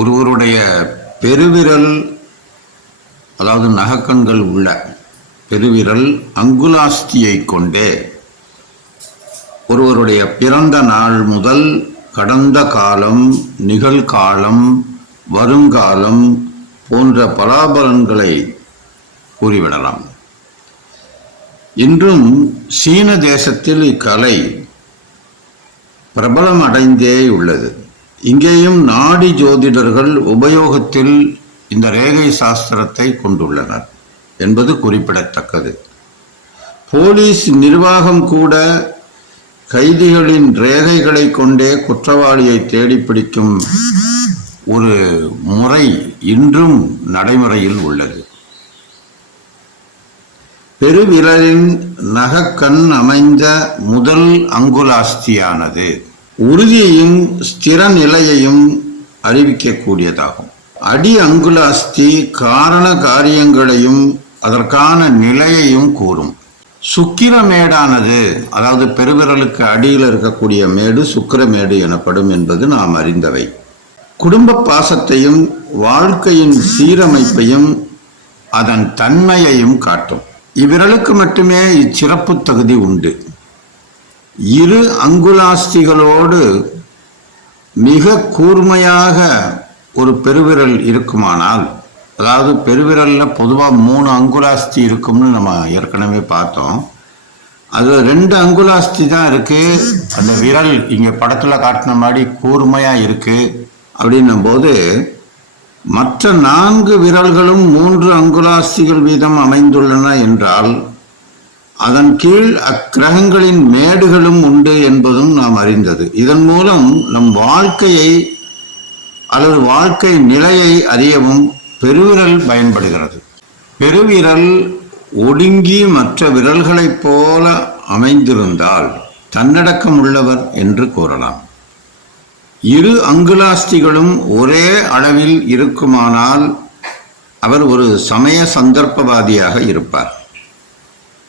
ஒருவருடைய பெருவிரல் அதாவது நகக்கண்கள் உள்ள பெருவிரல் அங்குலாஸ்தியை கொண்டே ஒருவருடைய பிறந்த நாள் முதல் கடந்த காலம் நிகழ்காலம் வருங்காலம் போன்ற பலாபலன்களை கூறிவிடலாம். இன்றும் சீன தேசத்தில் இக்கலை பிரபலம் அடைந்தே உள்ளது. இங்கேயும் நாடி ஜோதிடர்கள் உபயோகத்தில் இந்த ரேகை சாஸ்திரத்தை கொண்டுள்ளனர் என்பது குறிப்பிடத்தக்கது. போலீஸ் நிர்வாகம் கூட கைதிகளின் ரேகைகளை கொண்டே குற்றவாளியை தேடிப்பிடிக்கும் ஒரு முறை இன்றும் நடைமுறையில் உள்ளது. பெருவிரலின் நகக்கண் அமைந்த முதல் அங்குலாஸ்தியானது. உறுதியையும் ஸ்திர நிலையையும் அறிவிக்கக்கூடியதாகும். அடி அங்குல அஸ்தி காரண காரியங்களையும் அதற்கான நிலையையும் கூறும். சுக்கிர மேடானது அதாவது பெருவிரலுக்கு அடியில் இருக்கக்கூடிய மேடு சுக்கிரமேடு எனப்படும் என்பது நாம் அறிந்தவை. குடும்ப பாசத்தையும் வாழ்க்கையின் சீரமைப்பையும் அதன் தன்மையையும் காட்டும். இவ்விரலுக்கு மட்டுமே இச்சிறப்பு தகுதி உண்டு. இரு அங்குலாஸ்திகளோடு மிக கூர்மையாக ஒரு பெருவிரல் இருக்குமானால் அதாவது பெருவிரலில் பொதுவாக மூணு அங்குலாஸ்தி இருக்கும்னு நம்ம ஏற்கனவே பார்த்தோம். அது ரெண்டு அங்குலாஸ்தி தான் இருக்குது அந்த விரல் இங்கே படத்தில் காட்டின மாதிரி கூர்மையாக இருக்கு அப்படின்னும் போது மற்ற நான்கு விரல்களும் மூன்று அங்குலாஸ்திகள் வீதம் அமைந்துள்ளன என்றால் அதன் கீழ் அக்கிரகங்களின் மேடுகளும் உண்டு என்பதும் நாம் அறிந்தது. இதன் மூலம் நம் வாழ்க்கையை அல்லது வாழ்க்கை நிலையை அறியவும் பெருவிரல் பயன்படுகிறது. பெருவிரல் ஒடுங்கி மற்ற விரல்களைப் போல அமைந்திருந்தால் தன்னடக்கம் உள்ளவர் என்று கூறலாம். இரு அங்குலாஸ்திகளும் ஒரே அளவில் இருக்குமானால் அவர் ஒரு சமய சந்தர்ப்பவாதியாக இருப்பார்.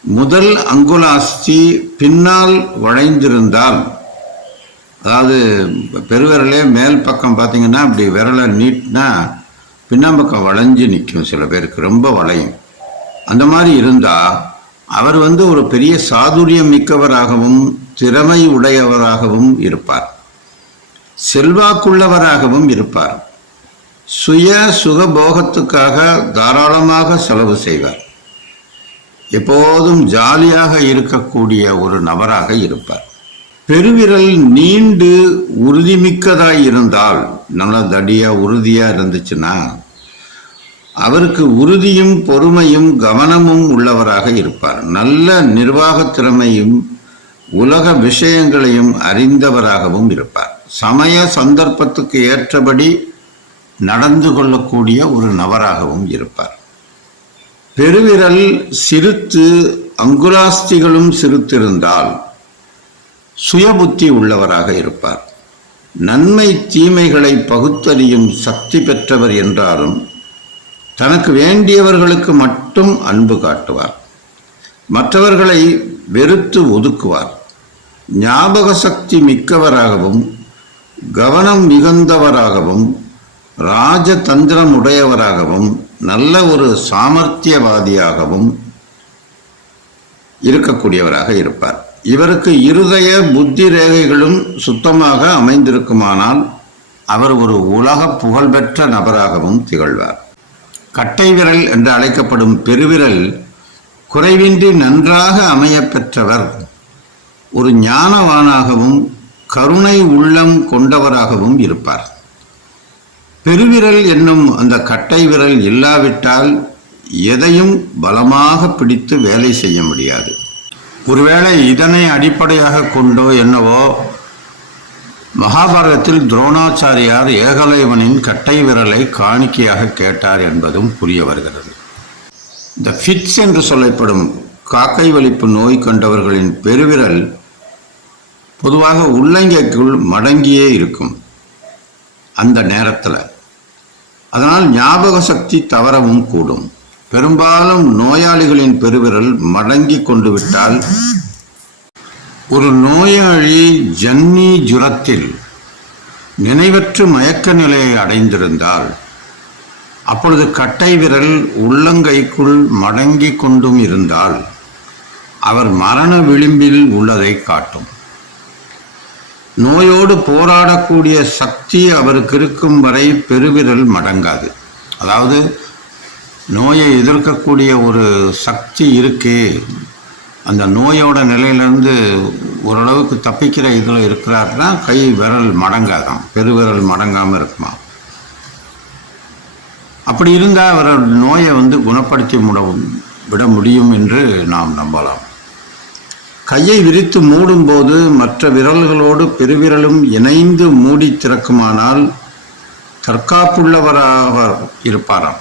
முதல் அங்குலாஸ்தி பின்னால் வளைந்திருந்தால் அதாவது பெருவிரலே மேல் பக்கம் பார்த்தீங்கன்னா அப்படி விரலை நீட்டினா பின்னம்பக்கம் வளைஞ்சு நிற்கும் சில பேருக்கு ரொம்ப வளையும். அந்த மாதிரி இருந்தால் அவர் வந்து ஒரு பெரிய சாதுரியம் மிக்கவராகவும் திறமை உடையவராகவும் இருப்பார். செல்வாக்குள்ளவராகவும் இருப்பார். சுய சுகபோகத்துக்காக தாராளமாக செலவு செய்வார். எப்போதும் ஜாலியாக இருக்கக்கூடிய ஒரு நபராக இருப்பார். பெருவிரல் நீண்டு உறுதிமிக்கதாய் இருந்தால் நல்ல தடியாக உறுதியாக இருந்துச்சுன்னா அவருக்கு உறுதியும் பொறுமையும் கவனமும் உள்ளவராக இருப்பார். நல்ல நிர்வாக திறமையும் உலக விஷயங்களையும் அறிந்தவராகவும் இருப்பார். சமய சந்தர்ப்பத்துக்கு ஏற்றபடி நடந்து கொள்ளக்கூடிய ஒரு நபராகவும் இருப்பார். பெருவிரல் சிறுத்து அங்குலாஸ்திகளும் சிறுத்திருந்தால் சுயபுத்தி உள்ளவராக இருப்பார். நன்மை தீமைகளை பகுத்தறியும் சக்தி பெற்றவர் என்றாலும் தனக்கு வேண்டியவர்களுக்கு மட்டும் அன்பு காட்டுவார். மற்றவர்களை வெறுத்து ஒதுக்குவார். ஞாபக சக்தி மிக்கவராகவும் கவனம் மிகுந்தவராகவும் ராஜதந்திரம் உடையவராகவும் நல்ல ஒரு சாமர்த்தியவாதியாகவும் இருக்கக்கூடியவராக இருப்பார். இவருக்கு இருதய புத்தி ரேகைகளும் சுத்தமாக அமைந்திருக்குமானால் அவர் ஒரு உலக புகழ்பெற்ற நபராகவும் திகழ்வார். கட்டை விரல் என்று அழைக்கப்படும் பெருவிரல் குறைவின்றி நன்றாக அமையப்பெற்றவர் ஒரு ஞானவானாகவும் கருணை உள்ளம் கொண்டவராகவும் இருப்பார். பெருவிரல் என்னும் அந்த கட்டை விரல் இல்லாவிட்டால் எதையும் பலமாக பிடித்து வேலை செய்ய முடியாது. ஒருவேளை இதனை அடிப்படையாக கொண்டோ என்னவோ மகாபாரதத்தில் துரோணாச்சாரியார் ஏகலைவனின் கட்டை விரலை காணிக்கையாக கேட்டார் என்பதும் புரிய வருகிறது. இந்த ஃபிட்ஸ் என்று சொல்லப்படும் காக்கை வலிப்பு நோய் கண்டவர்களின் பெருவிரல் பொதுவாக உள்ளங்கைக்குள் மடங்கியே இருக்கும். அந்த நேரத்தில் அதனால் ஞாபக சக்தி தவறவும் கூடும். பெரும்பாலும் நோயாளிகளின் பெருவிரல் மடங்கி கொண்டு விட்டால் ஒரு நோயாளி ஜன்னி ஜுரத்தில் நினைவற்று மயக்க நிலையை அடைந்திருந்தால் அப்பொழுது கட்டை விரல் உள்ளங்கைக்குள் மடங்கி கொண்டும் இருந்தால் அவர் மரண விளிம்பில் உள்ளதை காட்டும். நோயோடு போராடக்கூடிய சக்தி அவருக்கு இருக்கும் வரை பெருவிரல் மடங்காது. அதாவது நோயை எதிர்க்கக்கூடிய ஒரு சக்தி இருக்கே அந்த நோயோட நிலையிலேருந்து ஓரளவுக்கு தப்பிக்கிற இதில் இருக்கிறாருன்னா கை விரல் மடங்காதான் பெருவிரல் மடங்காமல் இருக்குமா? அப்படி இருந்தால் அவர் நோயை வந்து குணப்படுத்தி முட விட முடியும் என்று நாம் நம்பலாம். கையை விரித்து மூடும்போது மற்ற விரல்களோடு பெருவிரலும் இணைந்து மூடி திறக்குமானால் தற்காப்புள்ளவராக இருப்பாராம்.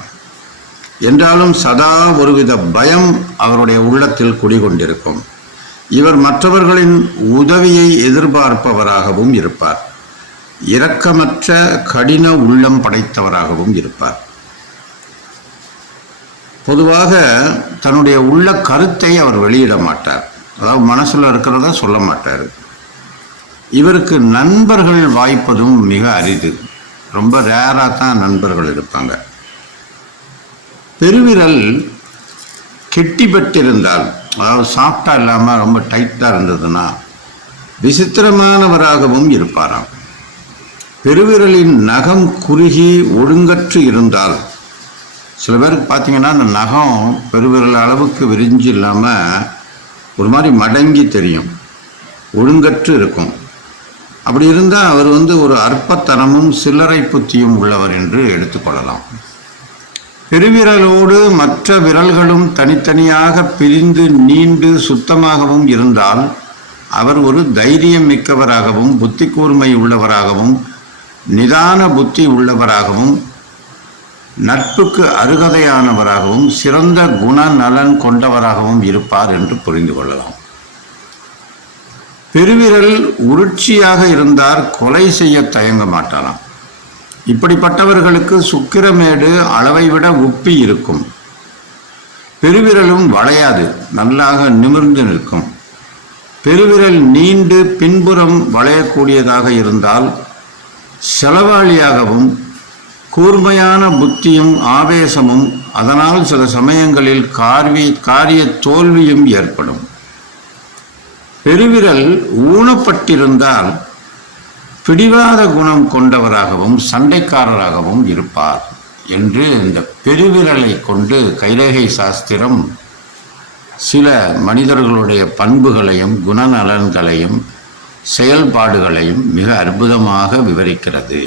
என்றாலும் சதா ஒருவித பயம் அவருடைய உள்ளத்தில் குடிகொண்டிருக்கும். இவர் மற்றவர்களின் உதவியை எதிர்பார்ப்பவராகவும் இருப்பார். இரக்கமற்ற கடின உள்ளம் படைத்தவராகவும் இருப்பார். பொதுவாக தன்னுடைய உள்ள கருத்தை அவர் வெளியிட மாட்டார். அதாவது மனசில் இருக்கிறத சொல்ல மாட்டார். இவருக்கு நண்பர்கள் வாய்ப்பதும் மிக அரிது. ரொம்ப ரேராக தான் நண்பர்கள் இருப்பாங்க. பெருவிரல் கெட்டிப்பட்டிருந்தால் அதாவது சாஃப்டா இல்லாமல் ரொம்ப டைட்டாக இருந்ததுன்னா விசித்திரமானவராகவும் இருப்பாராம். பெருவிரலின் நகம் குறுகி ஒழுங்கற்று இருந்தால் சில பேருக்கு பார்த்தீங்கன்னா அந்த நகம் பெருவிரல் அளவுக்கு விரிஞ்சு இல்லாமல் ஒரு மாதிரி மடங்கி தெரியும். ஒழுங்கற்று இருக்கும். அப்படி இருந்தால் அவர் வந்து ஒரு அற்பத்தனமும் சில்லறை புத்தியும் உள்ளவர் என்று எடுத்துக்கொள்ளலாம் பெருவிரலோடு மற்ற விரல்களும் தனித்தனியாக பிரிந்து நீண்டு சுத்தமாகவும் இருந்தால் அவர் ஒரு தைரியம் மிக்கவராகவும் புத்தி கூர்மை உள்ளவராகவும் நிதான புத்தி உள்ளவராகவும் நட்புக்கு அருகதையானவராகவும் சிறந்த குணநலன் கொண்டவராகவும் இருப்பார் என்று புரிந்து கொள்ளலாம். பெருவிரல் உருட்சியாக இருந்தார் கொலை செய்ய தயங்க மாட்டாராம். இப்படிப்பட்டவர்களுக்கு சுக்கிரமேடு அளவை விட உப்பி இருக்கும். பெருவிரலும் வளையாது நல்லாக நிமிர்ந்து நிற்கும். பெருவிரல் நீண்டு பின்புறம் வளையக்கூடியதாக இருந்தால் செலவாளியாகவும் கூர்மையான புத்தியும் ஆவேசமும் அதனால் சில சமயங்களில் கார்வி காரிய தோல்வியும் ஏற்படும். பெருவிரல் ஊனப்பட்டிருந்தால் பிடிவாத குணம் கொண்டவராகவும் சண்டைக்காரராகவும் இருப்பார் என்று இந்த பெருவிரலை கொண்டு கைரேகை சாஸ்திரம் சில மனிதர்களுடைய பண்புகளையும் குணநலன்களையும் செயல்பாடுகளையும் மிக அற்புதமாக விவரிக்கிறது.